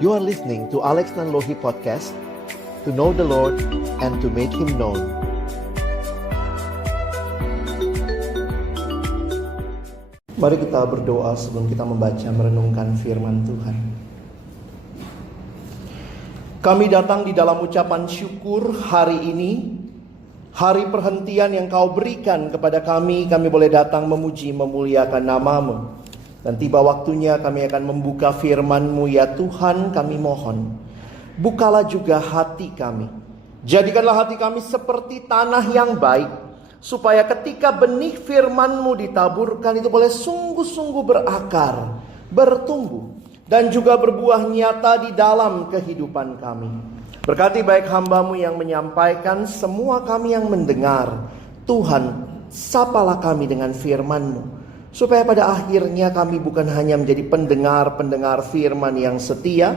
You are listening to Alex Nanlohi Podcast, to know the Lord and to make Him known. Mari kita berdoa sebelum kita membaca merenungkan firman Tuhan. Kami datang di dalam ucapan syukur hari ini, hari perhentian yang Kau berikan kepada kami boleh datang memuji, memuliakan nama-Mu. Dan tiba waktunya kami akan membuka firman-Mu, ya Tuhan, kami mohon. Bukalah juga hati kami. Jadikanlah hati kami seperti tanah yang baik, supaya ketika benih firman-Mu ditaburkan itu boleh sungguh-sungguh berakar, bertumbuh, dan juga berbuah nyata di dalam kehidupan kami. Berkati baik hamba-Mu yang menyampaikan, semua kami yang mendengar. Tuhan, sapalah kami dengan firman-Mu, supaya pada akhirnya kami bukan hanya menjadi pendengar-pendengar firman yang setia,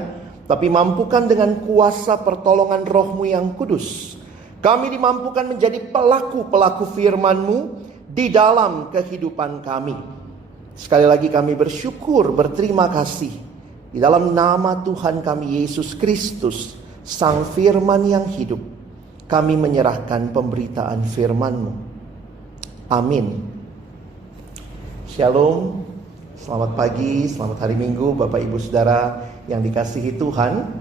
tapi mampukan dengan kuasa pertolongan Roh-Mu yang kudus, kami dimampukan menjadi pelaku-pelaku firman-Mu di dalam kehidupan kami. Sekali lagi kami bersyukur, berterima kasih. Di dalam nama Tuhan kami Yesus Kristus, Sang Firman yang hidup, kami menyerahkan pemberitaan firman-Mu. Amin. Shalom, selamat pagi, selamat hari Minggu Bapak Ibu Saudara yang dikasihi Tuhan.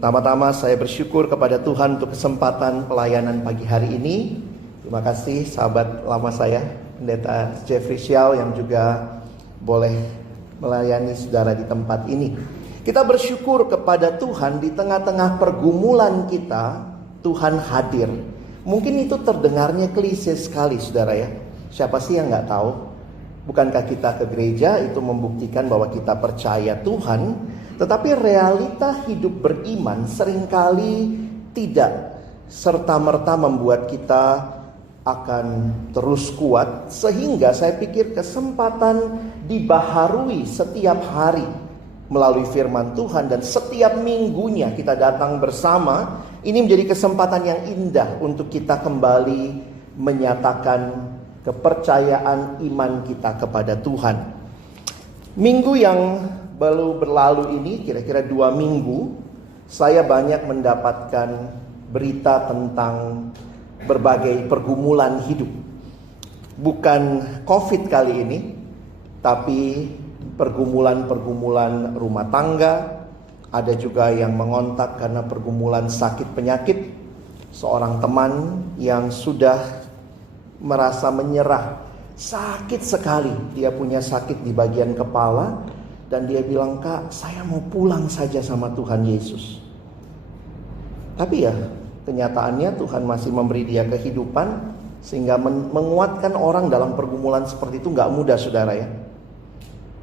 Pertama-tama saya bersyukur kepada Tuhan untuk kesempatan pelayanan pagi hari ini. Terima kasih sahabat lama saya, Pendeta Jeffrey Xiao, yang juga boleh melayani saudara di tempat ini. Kita bersyukur kepada Tuhan di tengah-tengah pergumulan kita, Tuhan hadir. Mungkin itu terdengarnya klise sekali saudara ya. Siapa sih yang gak tahu? Bukankah kita ke gereja itu membuktikan bahwa kita percaya Tuhan, tetapi realita hidup beriman seringkali tidak serta-merta membuat kita akan terus kuat. Sehingga saya pikir kesempatan dibaharui setiap hari melalui firman Tuhan, dan setiap minggunya kita datang bersama. Ini menjadi kesempatan yang indah untuk kita kembali menyatakan kepercayaan iman kita kepada Tuhan. Minggu yang baru berlalu ini, kira-kira 2 minggu, saya banyak mendapatkan berita tentang berbagai pergumulan hidup. Bukan COVID kali ini, tapi pergumulan-pergumulan rumah tangga. Ada juga yang mengontak karena pergumulan sakit penyakit. Seorang teman yang sudah merasa menyerah, sakit sekali, dia punya sakit di bagian kepala, dan dia bilang, "Kak, saya mau pulang saja sama Tuhan Yesus." Tapi ya, kenyataannya Tuhan masih memberi dia kehidupan, sehingga menguatkan orang dalam pergumulan seperti itu gak mudah saudara ya.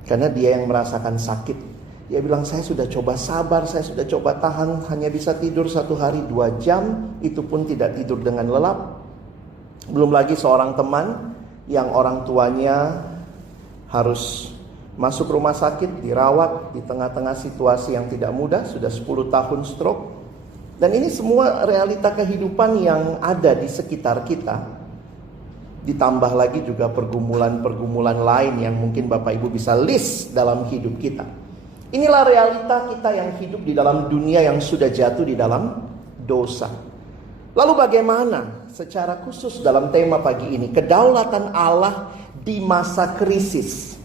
Karena dia yang merasakan sakit. Dia bilang, "Saya sudah coba sabar, saya sudah coba tahan, hanya bisa tidur 1 hari 2 jam, itu pun tidak tidur dengan lelap." Belum lagi seorang teman yang orang tuanya harus masuk rumah sakit, dirawat di tengah-tengah situasi yang tidak mudah, sudah 10 tahun stroke. Dan ini semua realita kehidupan yang ada di sekitar kita. Ditambah lagi juga pergumulan-pergumulan lain yang mungkin Bapak Ibu bisa list dalam hidup kita. Inilah realita kita yang hidup di dalam dunia yang sudah jatuh di dalam dosa. Lalu bagaimana secara khusus dalam tema pagi ini, kedaulatan Allah di masa krisis.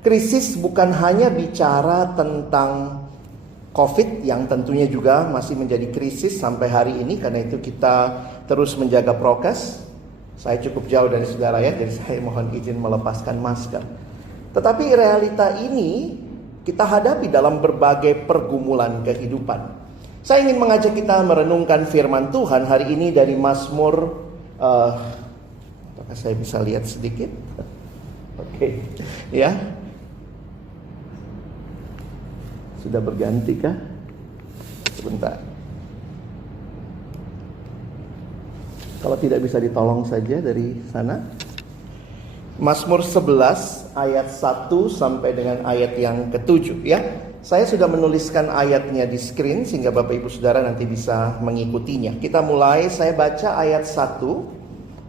Krisis bukan hanya bicara tentang COVID yang tentunya juga masih menjadi krisis sampai hari ini, karena itu kita terus menjaga prokes. Saya cukup jauh dari saudara ya, jadi saya mohon izin melepaskan masker. Tetapi realita ini kita hadapi dalam berbagai pergumulan kehidupan. Saya ingin mengajak kita merenungkan firman Tuhan hari ini dari Mazmur. Apakah saya bisa lihat sedikit? Oke, ya. Sudah berganti kah? Sebentar. Kalau tidak bisa ditolong saja dari sana. Mazmur 11 ayat 1 sampai dengan ayat yang ke-7 ya. Saya sudah menuliskan ayatnya di screen sehingga Bapak Ibu Saudara nanti bisa mengikutinya. Kita mulai, saya baca ayat 1.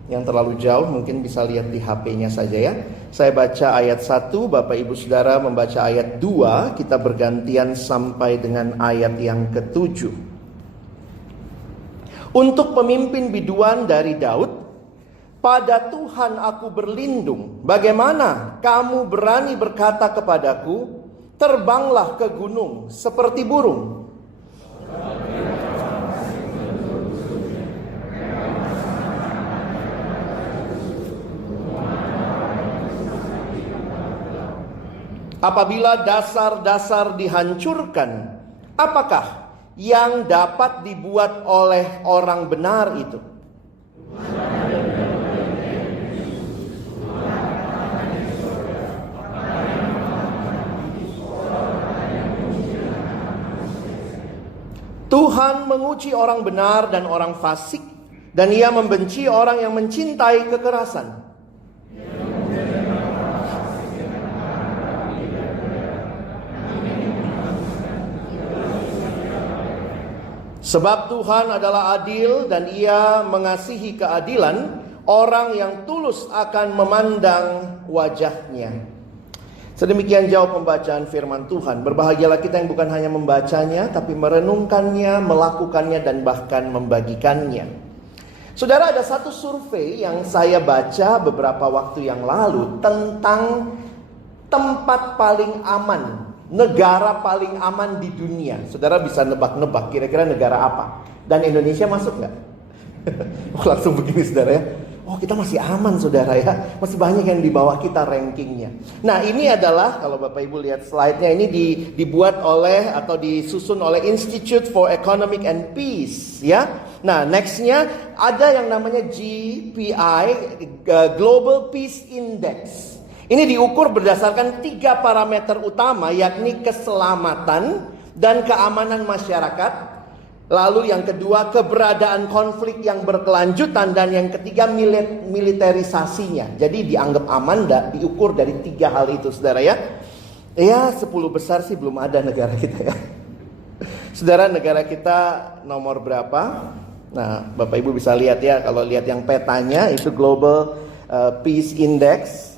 Yang terlalu jauh mungkin bisa lihat di HP-nya saja ya. Saya baca ayat 1, Bapak Ibu Saudara membaca ayat 2, kita bergantian sampai dengan ayat yang ke-7. Untuk pemimpin biduan dari Daud, pada Tuhan aku berlindung. Bagaimana kamu berani berkata kepadaku, terbanglah ke gunung seperti burung. Apabila dasar-dasar dihancurkan, apakah yang dapat dibuat oleh orang benar itu? Tuhan menguji orang benar dan orang fasik, dan Ia membenci orang yang mencintai kekerasan. Sebab Tuhan adalah adil dan Ia mengasihi keadilan, orang yang tulus akan memandang wajahnya. Sedemikian jauh pembacaan firman Tuhan. Berbahagialah kita yang bukan hanya membacanya, tapi merenungkannya, melakukannya, dan bahkan membagikannya. Saudara, ada satu survei yang saya baca beberapa waktu yang lalu tentang tempat paling aman, negara paling aman di dunia. Saudara bisa nebak-nebak kira-kira negara apa? Dan Indonesia masuk nggak? Langsung begini saudara ya. Oh, kita masih aman saudara ya. Masih banyak yang di bawah kita rankingnya. Nah, ini adalah, kalau Bapak Ibu lihat slide-nya, ini dibuat oleh atau disusun oleh Institute for Economic and Peace ya. Nah, next-nya ada yang namanya GPI, Global Peace Index. Ini diukur berdasarkan 3 parameter utama, yakni keselamatan dan keamanan masyarakat. Lalu yang kedua, keberadaan konflik yang berkelanjutan. Dan yang ketiga, militerisasinya. Jadi dianggap aman, diukur dari 3 hal itu, saudara ya. Ya, 10 besar sih belum ada negara kita ya. Saudara, negara kita nomor berapa? Nah, Bapak Ibu bisa lihat ya, kalau lihat yang petanya itu Global Peace Index.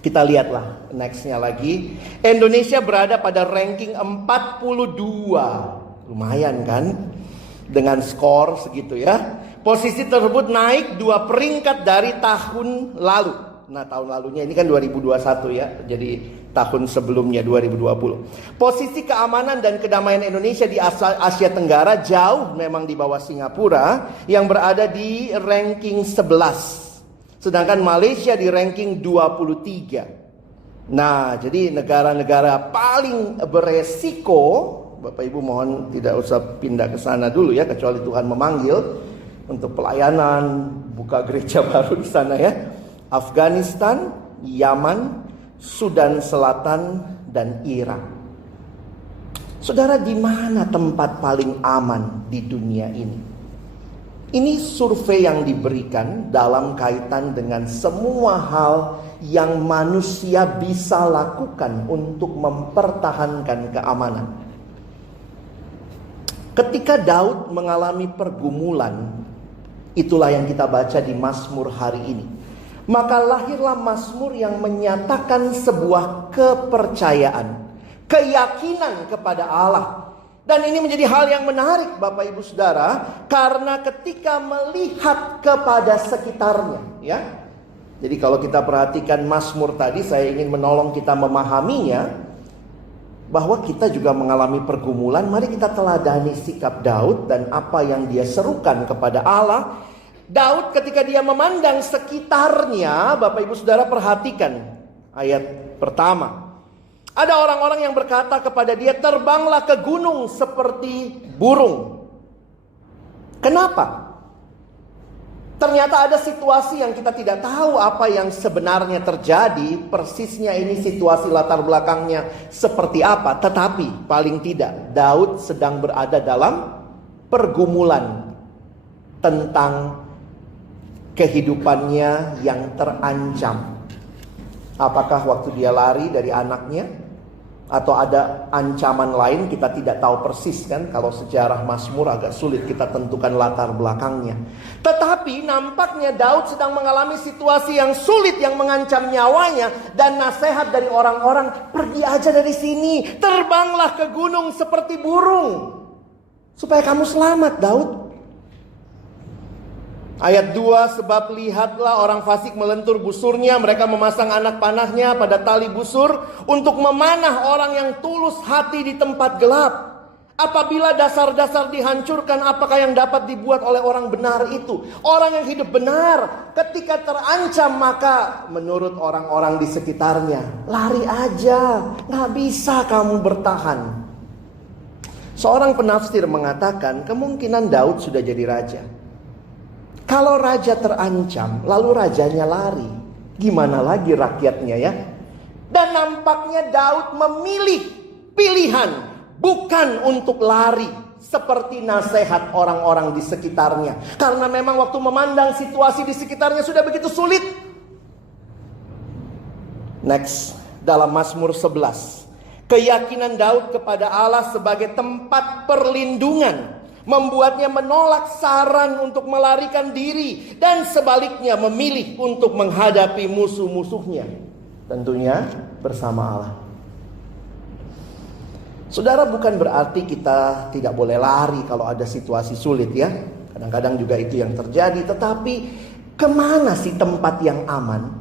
Kita lihatlah nextnya lagi. Indonesia berada pada ranking 42. Lumayan kan? Dengan skor segitu ya. Posisi tersebut naik 2 peringkat dari tahun lalu. Nah, tahun lalunya ini kan 2021 ya. Jadi tahun sebelumnya 2020. Posisi keamanan dan kedamaian Indonesia di Asia Tenggara jauh memang di bawah Singapura yang berada di ranking 11. Sedangkan Malaysia di ranking 23. Nah, jadi negara-negara paling beresiko, Bapak Ibu mohon tidak usah pindah ke sana dulu ya, kecuali Tuhan memanggil untuk pelayanan, buka gereja baru di sana ya. Afghanistan, Yaman, Sudan Selatan, dan Irak. Saudara, di mana tempat paling aman di dunia ini? Ini survei yang diberikan dalam kaitan dengan semua hal yang manusia bisa lakukan untuk mempertahankan keamanan. Ketika Daud mengalami pergumulan, itulah yang kita baca di Mazmur hari ini. Maka lahirlah Mazmur yang menyatakan sebuah kepercayaan, keyakinan kepada Allah. Dan ini menjadi hal yang menarik Bapak Ibu Saudara, karena ketika melihat kepada sekitarnya ya. Jadi kalau kita perhatikan Mazmur tadi, saya ingin menolong kita memahaminya, bahwa kita juga mengalami pergumulan. Mari kita teladani sikap Daud dan apa yang dia serukan kepada Allah. Daud ketika dia memandang sekitarnya, Bapak Ibu Saudara perhatikan ayat pertama. Ada orang-orang yang berkata kepada dia, terbanglah ke gunung seperti burung. Kenapa? Ternyata ada situasi yang kita tidak tahu apa yang sebenarnya terjadi. Persisnya ini situasi latar belakangnya seperti apa. Tetapi paling tidak Daud sedang berada dalam pergumulan tentang kehidupannya yang terancam. Apakah waktu dia lari dari anaknya? Atau ada ancaman lain, kita tidak tahu persis kan. Kalau sejarah Mazmur agak sulit kita tentukan latar belakangnya. Tetapi nampaknya Daud sedang mengalami situasi yang sulit yang mengancam nyawanya. Dan nasihat dari orang-orang, pergi aja dari sini, terbanglah ke gunung seperti burung, supaya kamu selamat, Daud. Ayat 2, sebab lihatlah orang fasik melentur busurnya, mereka memasang anak panahnya pada tali busur untuk memanah orang yang tulus hati di tempat gelap. Apabila dasar-dasar dihancurkan, apakah yang dapat dibuat oleh orang benar itu? Orang yang hidup benar ketika terancam, maka menurut orang-orang di sekitarnya, lari aja, gak bisa kamu bertahan. Seorang penafsir mengatakan kemungkinan Daud sudah jadi raja. Kalau raja terancam, lalu rajanya lari, gimana lagi rakyatnya ya? Dan nampaknya Daud memilih pilihan bukan untuk lari seperti nasihat orang-orang di sekitarnya. Karena memang waktu memandang situasi di sekitarnya sudah begitu sulit. Next, dalam Mazmur 11. Keyakinan Daud kepada Allah sebagai tempat perlindungan membuatnya menolak saran untuk melarikan diri, dan sebaliknya memilih untuk menghadapi musuh-musuhnya, tentunya bersama Allah. Saudara, bukan berarti kita tidak boleh lari kalau ada situasi sulit ya. Kadang-kadang juga itu yang terjadi. Tetapi kemana sih tempat yang aman?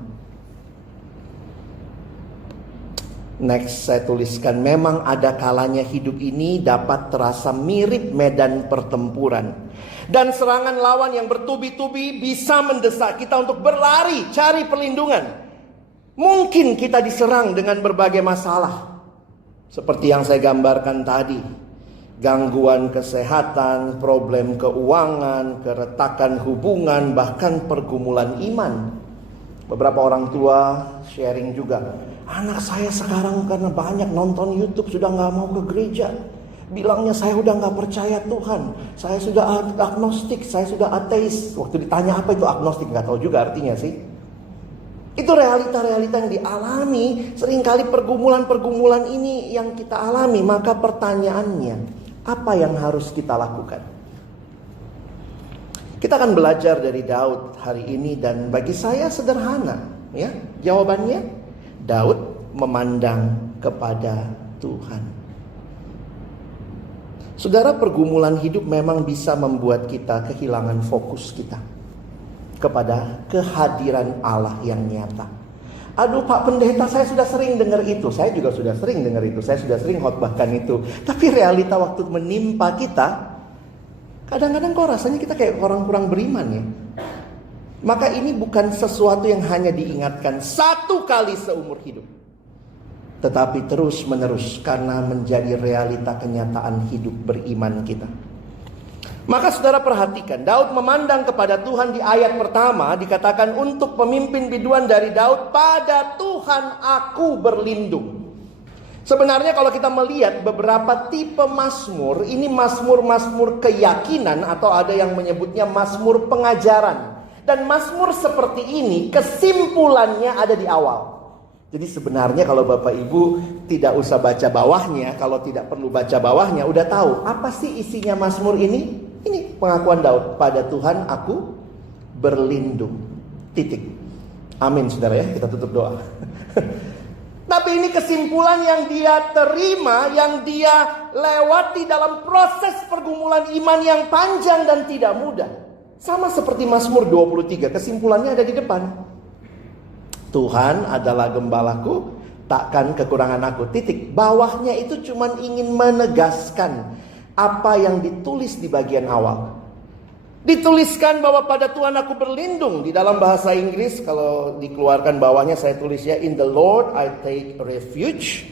Next, saya tuliskan, memang ada kalanya hidup ini dapat terasa mirip medan pertempuran. Dan serangan lawan yang bertubi-tubi bisa mendesak kita untuk berlari, cari perlindungan. Mungkin kita diserang dengan berbagai masalah. Seperti yang saya gambarkan tadi. Gangguan kesehatan, problem keuangan, keretakan hubungan, bahkan pergumulan iman. Beberapa orang tua sharing juga. Anak saya sekarang karena banyak nonton YouTube sudah gak mau ke gereja. Bilangnya saya udah gak percaya Tuhan. Saya sudah agnostik, saya sudah ateis. Waktu ditanya apa itu agnostik, gak tahu juga artinya sih. Itu realita-realita yang dialami. Seringkali pergumulan-pergumulan ini yang kita alami. Maka pertanyaannya, apa yang harus kita lakukan? Kita akan belajar dari Daud hari ini, dan bagi saya sederhana ya. Jawabannya, Daud memandang kepada Tuhan. Saudara, pergumulan hidup memang bisa membuat kita kehilangan fokus kita kepada kehadiran Allah yang nyata. Aduh Pak Pendeta, saya sudah sering dengar itu. Saya juga sudah sering dengar itu. Saya sudah sering khotbahkan itu. Tapi realita waktu menimpa kita, kadang-kadang kok rasanya kita kayak orang kurang beriman ya. Maka ini bukan sesuatu yang hanya diingatkan satu kali seumur hidup, tetapi terus menerus karena menjadi realita kenyataan hidup beriman kita. Maka saudara perhatikan, Daud memandang kepada Tuhan. Di ayat pertama dikatakan, untuk pemimpin biduan dari Daud, pada Tuhan aku berlindung. Sebenarnya kalau kita melihat beberapa tipe mazmur, ini mazmur-mazmur keyakinan, atau ada yang menyebutnya mazmur pengajaran. Dan mazmur seperti ini kesimpulannya ada di awal. Jadi sebenarnya kalau Bapak Ibu tidak usah baca bawahnya, kalau tidak perlu baca bawahnya, udah tahu apa sih isinya mazmur ini? Ini pengakuan Daud, pada Tuhan aku berlindung. Titik. Amin saudara ya, kita tutup doa. Tapi ini kesimpulan yang dia terima, yang dia lewati dalam proses pergumulan iman yang panjang dan tidak mudah. Sama seperti Mazmur 23, kesimpulannya ada di depan. Tuhan adalah gembalaku, takkan kekurangan aku. Titik. Bawahnya itu cuma ingin menegaskan apa yang ditulis di bagian awal. Dituliskan bahwa pada Tuhan aku berlindung. Di dalam bahasa Inggris kalau dikeluarkan bawahnya saya tulis ya, in the Lord I take refuge.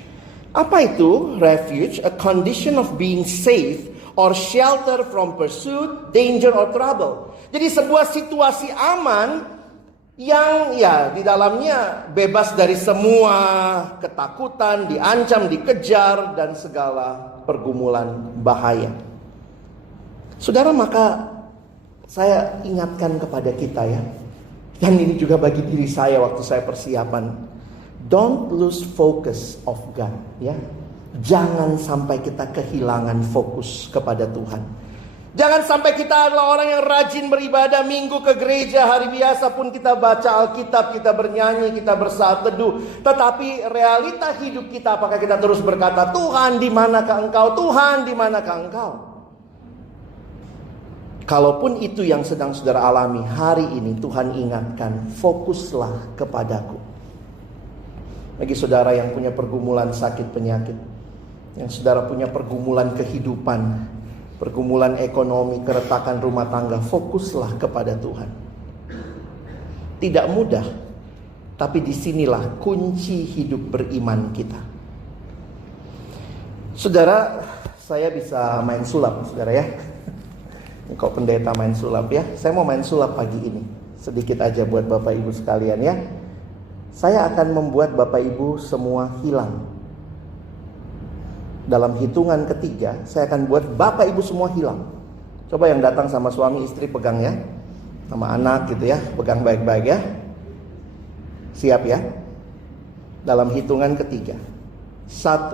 Apa itu refuge? A condition of being safe or shelter from pursuit, danger or trouble. Jadi sebuah situasi aman yang ya di dalamnya bebas dari semua ketakutan, diancam, dikejar dan segala pergumulan bahaya. Saudara, maka saya ingatkan kepada kita ya, dan ini juga bagi diri saya waktu saya persiapan, don't lose focus of God ya. Jangan sampai kita kehilangan fokus kepada Tuhan. Jangan sampai kita adalah orang yang rajin beribadah, minggu ke gereja, hari biasa pun kita baca Alkitab, kita bernyanyi, kita bersaat teduh. Tetapi realita hidup kita, apakah kita terus berkata, Tuhan di manakah Engkau? Tuhan di manakah Engkau? Kalaupun itu yang sedang saudara alami hari ini, Tuhan ingatkan, fokuslah kepadaku. Bagi saudara yang punya pergumulan sakit penyakit, yang saudara punya pergumulan kehidupan, pergumulan ekonomi, keretakan rumah tangga, fokuslah kepada Tuhan. Tidak mudah, tapi disinilah kunci hidup beriman kita. Saudara, saya bisa main sulap, saudara ya. Kok pendeta main sulap ya? Saya mau main sulap pagi ini. Sedikit aja buat Bapak Ibu sekalian ya. Saya akan membuat Bapak Ibu semua hilang. Dalam hitungan ketiga, saya akan buat Bapak Ibu semua hilang. Coba yang datang sama suami istri pegang ya. Sama anak gitu ya, pegang baik-baik ya. Siap ya. Dalam hitungan ketiga. 1.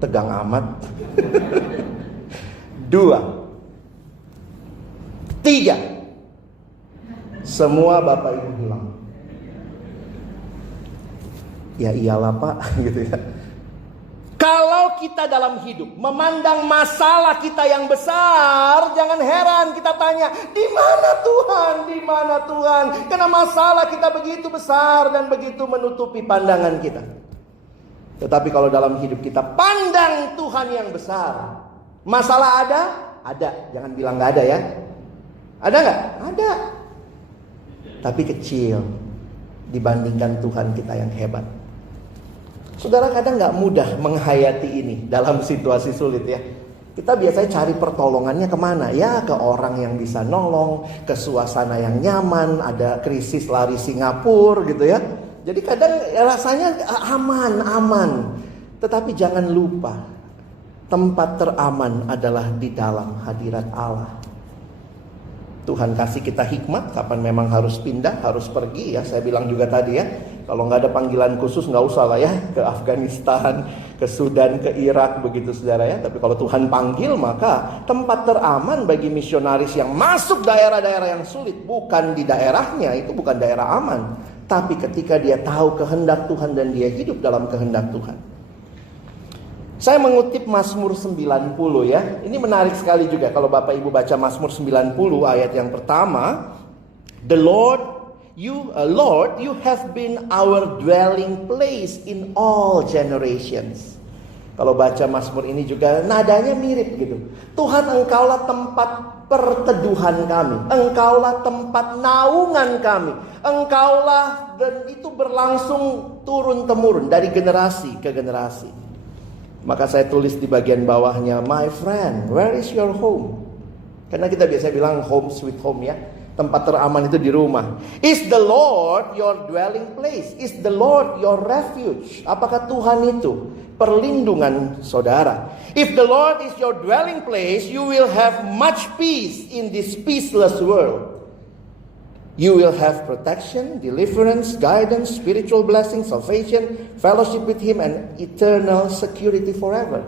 Tegang amat. 2. 3. Semua Bapak Ibu hilang. Ya iyalah Pak, gitu ya. Kalau kita dalam hidup memandang masalah kita yang besar, jangan heran kita tanya, di mana Tuhan? Di mana Tuhan? Karena masalah kita begitu besar dan begitu menutupi pandangan kita. Tetapi kalau dalam hidup kita pandang Tuhan yang besar, masalah ada? Ada. Jangan bilang nggak ada ya. Ada nggak? Ada. Tapi kecil dibandingkan Tuhan kita yang hebat. Saudara, kadang gak mudah menghayati ini dalam situasi sulit ya. Kita biasanya cari pertolongannya kemana? Ya ke orang yang bisa nolong, ke suasana yang nyaman, ada krisis lari Singapura gitu ya. Jadi kadang rasanya aman. Tetapi jangan lupa, tempat teraman adalah di dalam hadirat Allah. Tuhan kasih kita hikmat kapan memang harus pindah, harus pergi ya. Saya bilang juga tadi ya, kalau nggak ada panggilan khusus nggak usah lah ya ke Afghanistan, ke Sudan, ke Irak begitu saudara ya. Tapi kalau Tuhan panggil, maka tempat teraman bagi misionaris yang masuk daerah-daerah yang sulit bukan di daerahnya, itu bukan daerah aman, tapi ketika dia tahu kehendak Tuhan dan dia hidup dalam kehendak Tuhan. Saya mengutip Mazmur 90 ya. Ini menarik sekali juga kalau Bapak Ibu baca Mazmur 90 ayat yang pertama. The Lord, you have been our dwelling place in all generations. Kalau baca Mazmur ini juga nadanya mirip gitu. Tuhan, Engkaulah tempat perteduhan kami. Engkaulah tempat naungan kami. Engkaulah, dan itu berlangsung turun-temurun dari generasi ke generasi. Maka saya tulis di bagian bawahnya, my friend, where is your home? Karena kita biasa bilang home sweet home ya. Tempat teraman itu di rumah. Is the Lord your dwelling place? Is the Lord your refuge? Apakah Tuhan itu perlindungan saudara? If the Lord is your dwelling place, you will have much peace in this peaceless world. You will have protection, deliverance, guidance, spiritual blessing, salvation, fellowship with Him, and eternal security forever.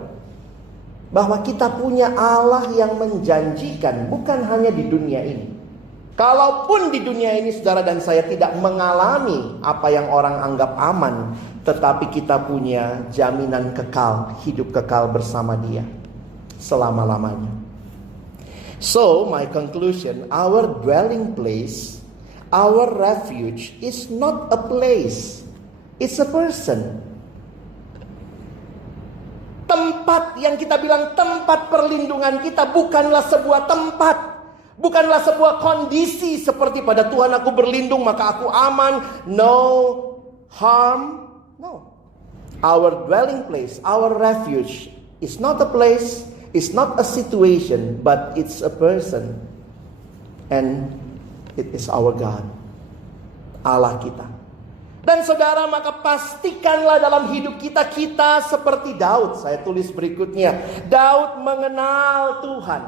Bahwa kita punya Allah yang menjanjikan bukan hanya di dunia ini. Kalaupun di dunia ini saudara dan saya tidak mengalami apa yang orang anggap aman, tetapi kita punya jaminan kekal, hidup kekal bersama Dia selama-lamanya. So, my conclusion, our dwelling place, our refuge is not a place, it's a person. Tempat yang kita bilang tempat perlindungan kita bukanlah sebuah tempat, bukanlah sebuah kondisi seperti pada Tuhan aku berlindung maka aku aman, no harm, no. Our dwelling place, our refuge is not a place, it's not a situation, but it's a person. And it is our God, Allah kita. Dan saudara, maka pastikanlah dalam hidup kita seperti Daud. Saya tulis berikutnya, Daud mengenal Tuhan.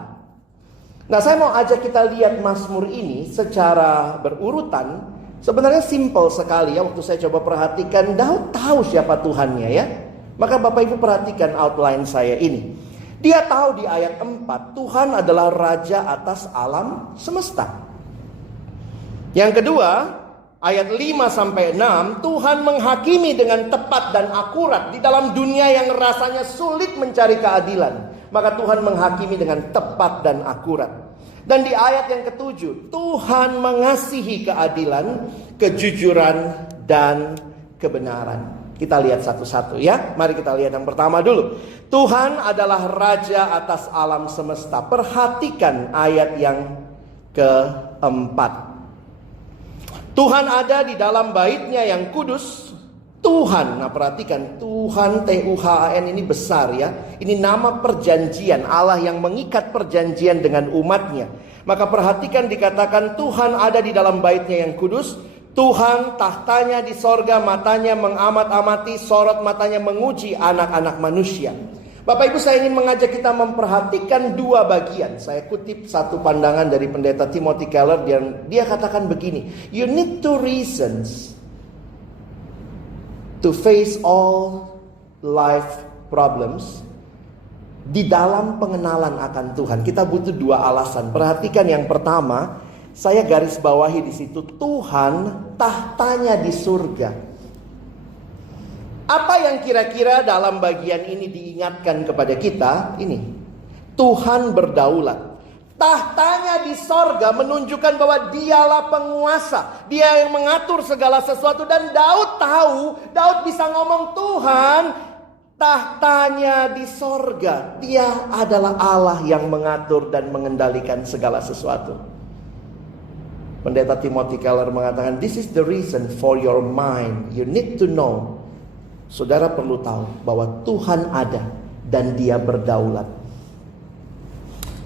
Nah, saya mau ajak kita lihat Mazmur ini secara berurutan. Sebenarnya simple sekali ya, waktu saya coba perhatikan, Daud tahu siapa Tuhannya ya. Maka Bapak Ibu perhatikan outline saya ini. Dia tahu di ayat 4, Tuhan adalah Raja atas alam semesta. Yang kedua, ayat 5-6, Tuhan menghakimi dengan tepat dan akurat di dalam dunia yang rasanya sulit mencari keadilan. Maka Tuhan menghakimi dengan tepat dan akurat. Dan di ayat yang ke-7, Tuhan mengasihi keadilan, kejujuran, dan kebenaran. Kita lihat satu-satu ya. Mari kita lihat yang pertama dulu. Tuhan adalah Raja atas alam semesta. Perhatikan ayat yang ke-4. Tuhan ada di dalam bait-Nya yang kudus. Tuhan, nah perhatikan, Tuhan Tuhan ini besar ya. Ini nama perjanjian, Allah yang mengikat perjanjian dengan umatnya. Maka perhatikan dikatakan Tuhan ada di dalam bait-Nya yang kudus. Tuhan tahtanya di sorga, matanya mengamat-amati, sorot matanya menguji anak-anak manusia. Bapak Ibu, saya ingin mengajak kita memperhatikan dua bagian. Saya kutip satu pandangan dari pendeta Timothy Keller, dia katakan begini. You need two reasons to face all life problems. Di dalam pengenalan akan Tuhan, kita butuh dua alasan. Perhatikan yang pertama, saya garis bawahi di situ, Tuhan tahtanya di surga. Apa yang kira-kira dalam bagian ini diingatkan kepada kita? Ini, Tuhan berdaulat. Tahtanya di sorga menunjukkan bahwa dialah penguasa. Dia yang mengatur segala sesuatu. Dan Daud tahu, Daud bisa ngomong, Tuhan tahtanya di sorga. Dia adalah Allah yang mengatur dan mengendalikan segala sesuatu. Pendeta Timothy Keller mengatakan, this is the reason for your mind. You need to know. Saudara perlu tahu bahwa Tuhan ada dan Dia berdaulat.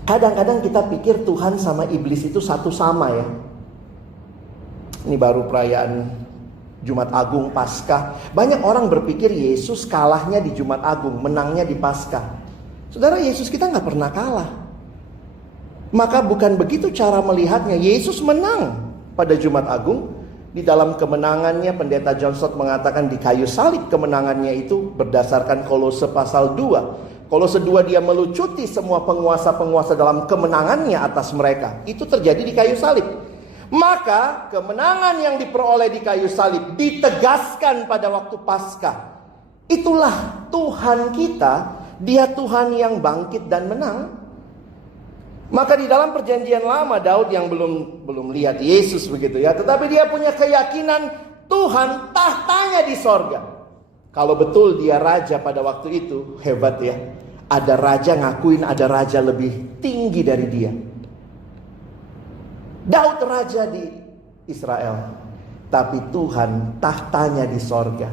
Kadang-kadang kita pikir Tuhan sama iblis itu satu sama ya. Ini baru perayaan Jumat Agung Paskah. Banyak orang berpikir Yesus kalahnya di Jumat Agung, menangnya di Paskah. Saudara, Yesus kita gak pernah kalah. Maka bukan begitu cara melihatnya. Yesus menang pada Jumat Agung. Di dalam kemenangannya, pendeta John Stott mengatakan di kayu salib kemenangannya itu berdasarkan Kolose pasal 2. Kolose 2 dia melucuti semua penguasa-penguasa dalam kemenangannya atas mereka. Itu terjadi di kayu salib. Maka kemenangan yang diperoleh di kayu salib ditegaskan pada waktu Paskah. Itulah Tuhan kita. Dia Tuhan yang bangkit dan menang. Maka di dalam perjanjian lama, Daud yang belum lihat Yesus begitu ya, tetapi dia punya keyakinan Tuhan tahtanya di sorga. Kalau betul dia raja pada waktu itu, hebat ya. Ada raja ngakuin ada raja lebih tinggi dari dia. Daud raja di Israel, tapi Tuhan tahtanya di sorga.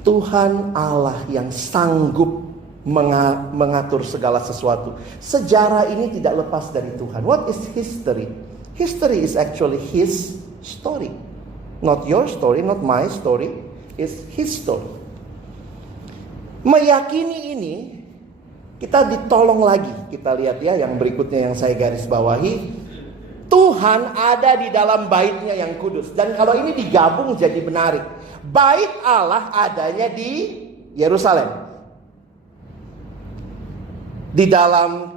Tuhan Allah yang sanggup mengatur segala sesuatu. Sejarah ini tidak lepas dari Tuhan. What is history? History is actually His story. Not your story, not my story. Is His story. Meyakini ini, kita ditolong lagi. Kita lihat ya yang berikutnya yang saya garis bawahi. Tuhan ada di dalam bait-Nya yang kudus. Dan kalau ini digabung jadi menarik. Bait Allah adanya di Yerusalem. Di dalam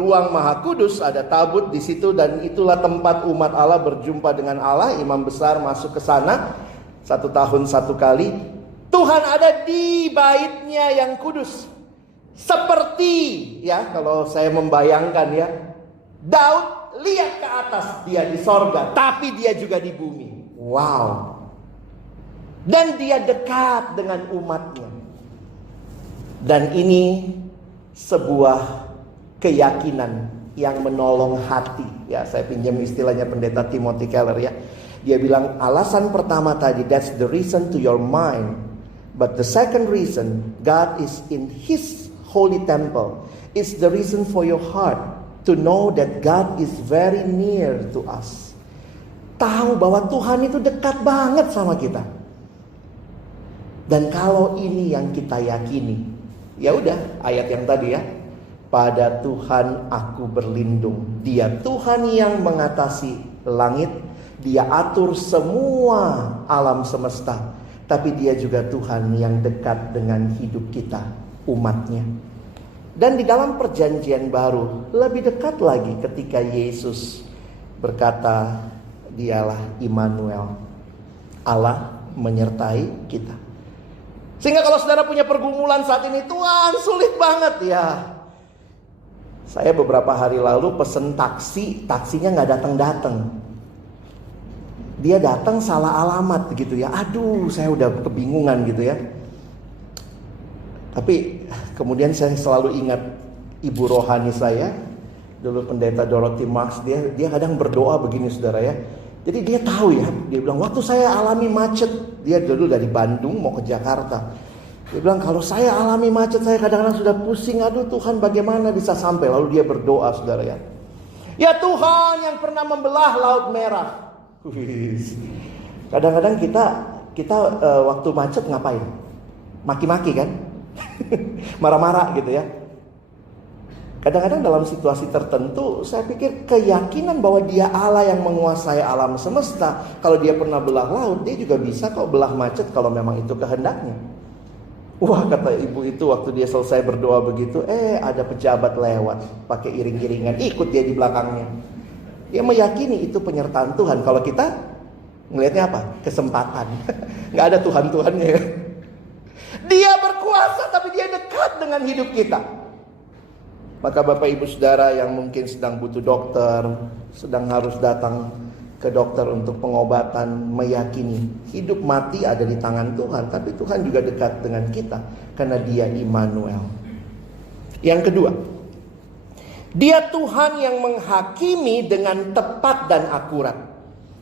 ruang Maha Kudus ada tabut di situ, dan itulah tempat umat Allah berjumpa dengan Allah. Imam besar masuk ke sana 1 tahun 1 kali. Tuhan ada di bait-Nya yang kudus. Seperti ya, kalau saya membayangkan ya, Daud lihat ke atas, dia di sorga, tapi dia juga di bumi. Wow. Dan dia dekat dengan umatnya. Dan ini sebuah keyakinan yang menolong hati. Ya, saya pinjam istilahnya pendeta Timothy Keller ya. Dia bilang alasan pertama tadi, that's the reason to your mind. But the second reason, God is in His holy temple. It's the reason for your heart to know that God is very near to us. Tahu bahwa Tuhan itu dekat banget sama kita. Dan kalau ini yang kita yakini, ya udah, ayat yang tadi ya. Pada Tuhan aku berlindung. Dia Tuhan yang mengatasi langit Dia atur semua alam semesta. Tapi dia juga Tuhan yang dekat dengan hidup kita, umatnya. Dan di dalam perjanjian baru, lebih dekat lagi ketika Yesus berkata, dialah Immanuel, Allah menyertai kita. Sehingga kalau saudara punya pergumulan saat ini, Tuhan sulit banget ya. Saya beberapa hari lalu pesen taksi, taksinya gak datang-datang. Dia datang salah alamat gitu ya. Aduh, saya udah kebingungan gitu ya. Tapi kemudian saya selalu ingat ibu rohani saya, dulu pendeta Dorothy Marks, dia kadang berdoa begini saudara ya. Jadi dia tahu ya, dia bilang waktu saya alami macet, dia dulu dari Bandung mau ke Jakarta. Dia bilang kalau saya alami macet, saya kadang-kadang sudah pusing, aduh Tuhan bagaimana bisa sampai. Lalu dia berdoa saudara ya. Ya Tuhan yang pernah membelah Laut Merah. Kadang-kadang kita waktu macet ngapain? Maki-maki kan? Marah-marah gitu ya. Kadang-kadang dalam situasi tertentu saya pikir keyakinan bahwa dia Allah yang menguasai alam semesta, kalau dia pernah belah laut, dia juga bisa kok belah macet kalau memang itu kehendaknya. Wah, kata ibu itu waktu dia selesai berdoa begitu, ada pejabat lewat pakai iring-iringan, ikut dia di belakangnya. Dia meyakini itu penyertaan Tuhan. Kalau kita ngelihatnya apa? Kesempatan. Nggak ada Tuhan-Tuhannya. Dia berkuasa tapi dia dekat dengan hidup kita. Maka Bapak Ibu Saudara yang mungkin sedang butuh dokter, sedang harus datang ke dokter untuk pengobatan, meyakini hidup mati ada di tangan Tuhan, tapi Tuhan juga dekat dengan kita karena dia Immanuel. Yang kedua, dia Tuhan yang menghakimi dengan tepat dan akurat.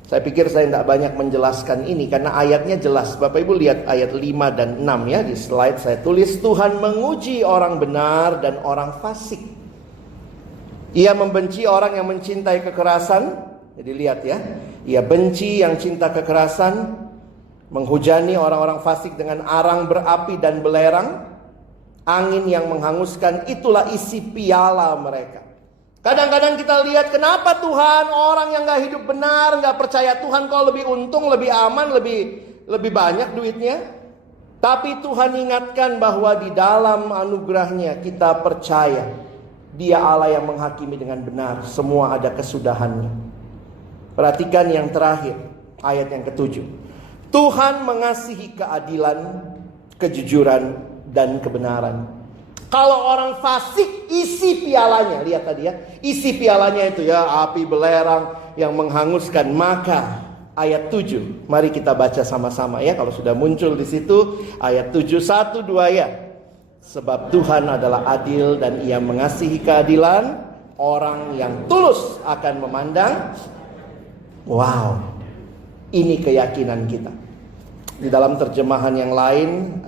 Saya pikir saya tidak banyak menjelaskan ini karena ayatnya jelas. Bapak Ibu lihat ayat 5 dan 6 ya. Di slide saya tulis, Tuhan menguji orang benar dan orang fasik. Ia membenci orang yang mencintai kekerasan. Jadi lihat ya. Ia benci yang cinta kekerasan. Menghujani orang-orang fasik dengan arang berapi dan belerang. Angin yang menghanguskan, itulah isi piala mereka. Kadang-kadang kita lihat kenapa Tuhan orang yang gak hidup benar, gak percaya Tuhan kok lebih untung, lebih aman, lebih banyak duitnya. Tapi Tuhan ingatkan bahwa di dalam anugerahnya kita percaya dia Allah yang menghakimi dengan benar. Semua ada kesudahannya. Perhatikan yang terakhir, ayat yang ke-7. Tuhan mengasihi keadilan, kejujuran, dan kebenaran. Kalau orang fasik isi pialanya, lihat tadi ya, isi pialanya itu ya api belerang yang menghanguskan. Maka ayat 7, mari kita baca sama-sama ya. Kalau sudah muncul di situ ayat 7, 1, 2 ya. Sebab Tuhan adalah adil dan ia mengasihi keadilan, orang yang tulus akan memandang. Wow, ini keyakinan kita. Di dalam terjemahan yang lain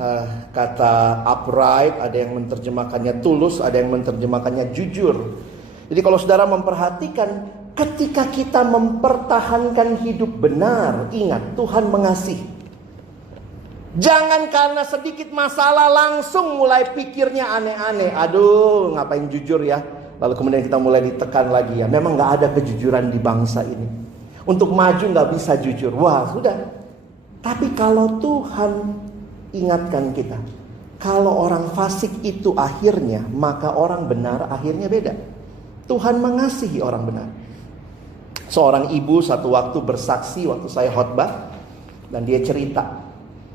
kata upright, ada yang menerjemahkannya tulus, ada yang menerjemahkannya jujur. Jadi kalau saudara memperhatikan, ketika kita mempertahankan hidup benar, ingat Tuhan mengasihi. Jangan karena sedikit masalah langsung mulai pikirnya aneh-aneh. Aduh, ngapain jujur ya? Lalu kemudian kita mulai ditekan lagi ya. Memang gak ada kejujuran di bangsa ini. Untuk maju gak bisa jujur. Wah, sudah. Tapi kalau Tuhan ingatkan kita, kalau orang fasik itu akhirnya, maka orang benar akhirnya beda. Tuhan mengasihi orang benar. Seorang ibu satu waktu bersaksi waktu saya khotbah, dan dia cerita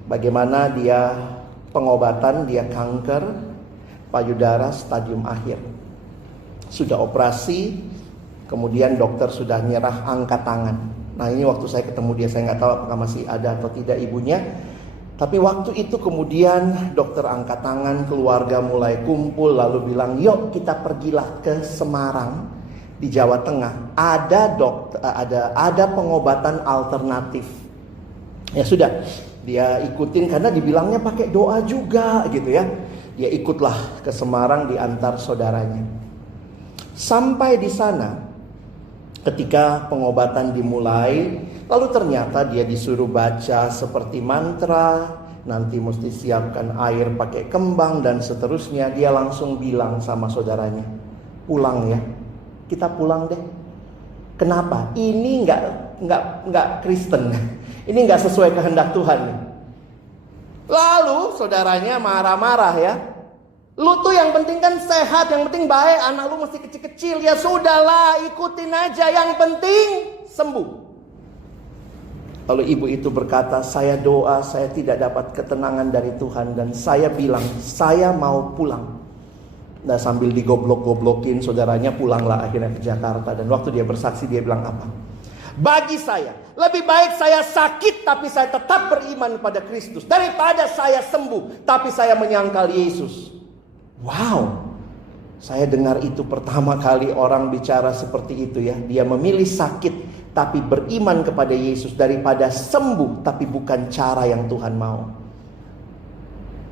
bagaimana dia pengobatan, dia kanker payudara stadium akhir. Sudah operasi, kemudian dokter sudah nyerah angkat tangan. Nah ini waktu saya ketemu dia, saya nggak tahu apakah masih ada atau tidak ibunya. Tapi waktu itu kemudian dokter angkat tangan, keluarga mulai kumpul lalu bilang, yuk kita pergilah ke Semarang di Jawa Tengah. Ada pengobatan alternatif. Ya sudah, dia ikutin karena dibilangnya pakai doa juga gitu ya. Dia ikutlah ke Semarang diantar saudaranya. Sampai di sana, ketika pengobatan dimulai, lalu ternyata dia disuruh baca seperti mantra, nanti mesti siapkan air pakai kembang dan seterusnya. Dia langsung bilang sama saudaranya, pulang ya, kita pulang deh. Kenapa? Ini nggak Kristen. Ini nggak sesuai kehendak Tuhan. Lalu saudaranya marah-marah ya. Lu tuh yang penting kan sehat, yang penting baik, anak lu masih kecil-kecil. Ya sudahlah, ikutin aja, yang penting sembuh. Lalu ibu itu berkata, saya doa, saya tidak dapat ketenangan dari Tuhan. Dan saya bilang, saya mau pulang. Nah sambil digoblok-goblokin, saudaranya pulanglah akhirnya ke Jakarta. Dan waktu dia bersaksi, dia bilang apa? Bagi saya, lebih baik saya sakit tapi saya tetap beriman pada Kristus, daripada saya sembuh tapi saya menyangkal Yesus. Wow, saya dengar itu pertama kali orang bicara seperti itu ya. Dia memilih sakit tapi beriman kepada Yesus, daripada sembuh tapi bukan cara yang Tuhan mau.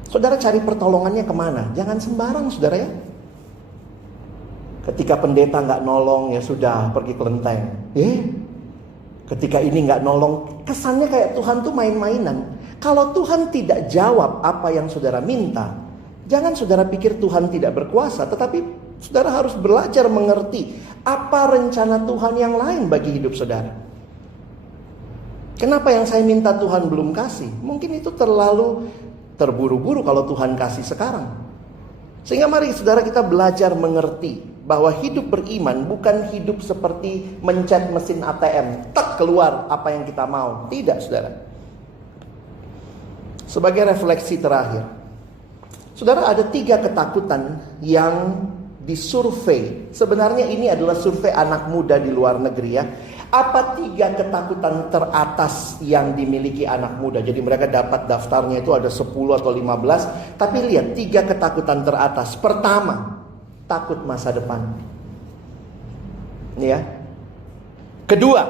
Saudara cari pertolongannya kemana? Jangan sembarang saudara ya. Ketika pendeta gak nolong, ya sudah pergi kelenteng. Ketika ini gak nolong, kesannya kayak Tuhan tuh main-mainan. Kalau Tuhan tidak jawab apa yang saudara minta, jangan saudara pikir Tuhan tidak berkuasa. Tetapi saudara harus belajar mengerti apa rencana Tuhan yang lain bagi hidup saudara. Kenapa yang saya minta Tuhan belum kasih? Mungkin itu terlalu terburu-buru kalau Tuhan kasih sekarang. Sehingga mari saudara kita belajar mengerti bahwa hidup beriman bukan hidup seperti mencet mesin ATM, tak keluar apa yang kita mau. Tidak saudara. Sebagai refleksi terakhir, saudara, ada 3 ketakutan yang disurvei. Sebenarnya ini adalah survei anak muda di luar negeri ya. Apa 3 ketakutan teratas yang dimiliki anak muda? Jadi mereka dapat daftarnya itu ada 10 atau 15. Tapi lihat 3 ketakutan teratas. Pertama, takut masa depan. Ini ya. Kedua,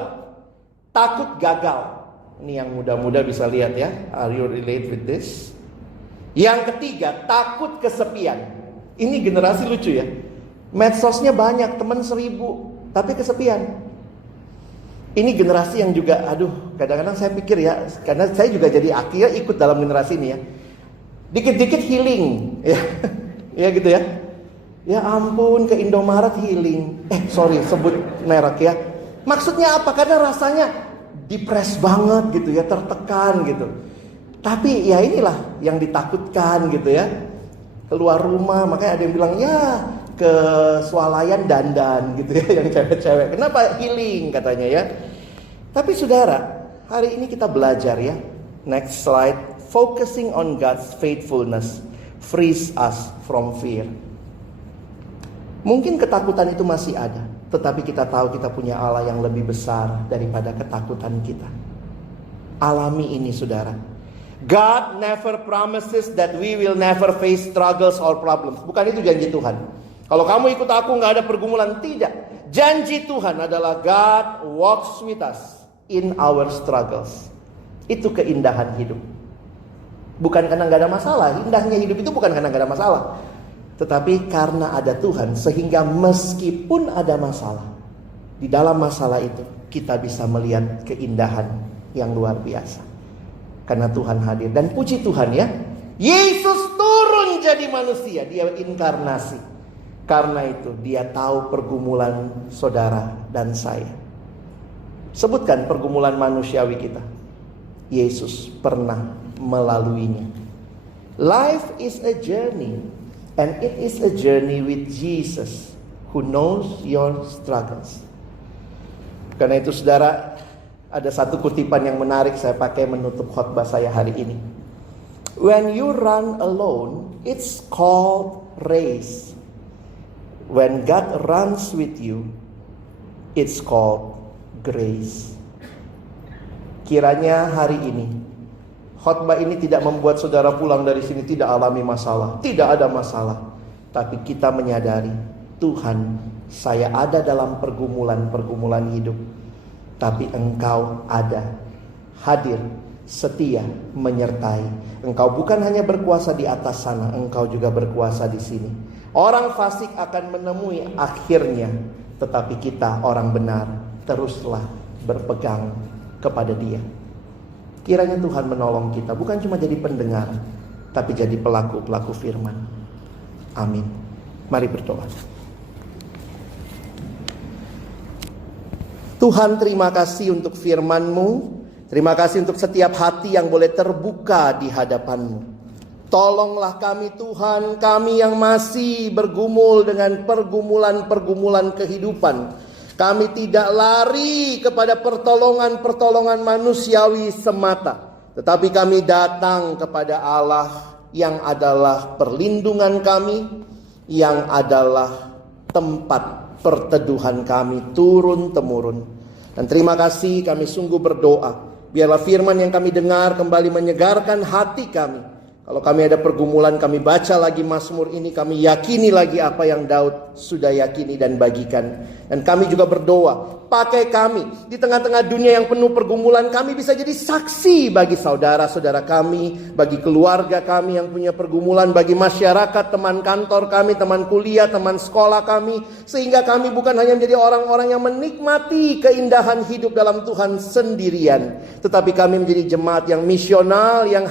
takut gagal. Ini yang muda-muda bisa lihat ya. Are you relate with this? Yang ketiga, takut kesepian. Ini generasi lucu ya. Medsosnya banyak, teman 1000, tapi kesepian. Ini generasi yang juga, kadang-kadang saya pikir ya, karena saya juga jadi akhirnya ikut dalam generasi ini ya. Dikit-dikit healing, ya, ya gitu ya. Ya ampun, ke Indomaret healing. Sebut merek ya. Maksudnya apa? Karena rasanya depres banget gitu ya, tertekan gitu. Tapi ya inilah yang ditakutkan gitu ya. Keluar rumah, makanya ada yang bilang ya ke swalayan dandan gitu ya, yang cewek-cewek. Kenapa healing katanya ya. Tapi saudara, hari ini kita belajar ya. Next slide. Focusing on God's faithfulness frees us from fear. Mungkin ketakutan itu masih ada, tetapi kita tahu kita punya Allah yang lebih besar daripada ketakutan kita. Alami ini saudara. God never promises that we will never face struggles or problems. Bukan itu janji Tuhan. Kalau kamu ikut aku gak ada pergumulan. Tidak. Janji Tuhan adalah God walks with us in our struggles. Itu keindahan hidup. Bukan karena gak ada masalah. Indahnya hidup itu bukan karena gak ada masalah, tetapi karena ada Tuhan. Sehingga meskipun ada masalah, di dalam masalah itu kita bisa melihat keindahan yang luar biasa. Karena Tuhan hadir. Dan puji Tuhan ya, Yesus turun jadi manusia. Dia inkarnasi. Karena itu dia tahu pergumulan saudara dan saya. Sebutkan pergumulan manusiawi kita. Yesus pernah melaluinya. Life is a journey. And it is a journey with Jesus who knows your struggles. Karena itu saudara, ada satu kutipan yang menarik saya pakai menutup khotbah saya hari ini. When you run alone, it's called race. When God runs with you, it's called grace. Kiranya hari ini khotbah ini tidak membuat saudara pulang dari sini tidak alami masalah. Tidak ada masalah. Tapi kita menyadari, Tuhan, saya ada dalam pergumulan-pergumulan hidup. Tapi Engkau ada, hadir, setia, menyertai. Engkau bukan hanya berkuasa di atas sana, Engkau juga berkuasa di sini. Orang fasik akan menemui akhirnya, tetapi kita orang benar teruslah berpegang kepada Dia. Kiranya Tuhan menolong kita, bukan cuma jadi pendengar, tapi jadi pelaku-pelaku firman. Amin. Mari berdoa. Tuhan, terima kasih untuk firman-Mu. Terima kasih untuk setiap hati yang boleh terbuka di hadapan-Mu. Tolonglah kami Tuhan, kami yang masih bergumul dengan pergumulan-pergumulan kehidupan. Kami tidak lari kepada pertolongan-pertolongan manusiawi semata, tetapi kami datang kepada Allah yang adalah perlindungan kami, yang adalah tempat perteduhan kami turun-temurun. Dan terima kasih, kami sungguh berdoa, biarlah firman yang kami dengar kembali menyegarkan hati kami. Kalau kami ada pergumulan, kami baca lagi Mazmur ini, kami yakini lagi apa yang Daud sudah yakini dan bagikan. Dan kami juga berdoa, pakai kami di tengah-tengah dunia yang penuh pergumulan, kami bisa jadi saksi bagi saudara-saudara kami, bagi keluarga kami yang punya pergumulan, bagi masyarakat, teman kantor kami, teman kuliah, teman sekolah kami. Sehingga kami bukan hanya menjadi orang-orang yang menikmati keindahan hidup dalam Tuhan sendirian, tetapi kami menjadi jemaat yang misional, yang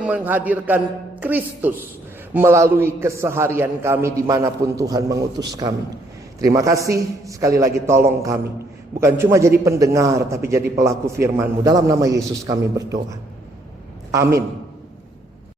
menghadirkan Kristus melalui keseharian kami dimanapun Tuhan mengutus kami. Terima kasih, sekali lagi tolong kami, bukan cuma jadi pendengar, tapi jadi pelaku firman-Mu. Dalam nama Yesus kami berdoa. Amin.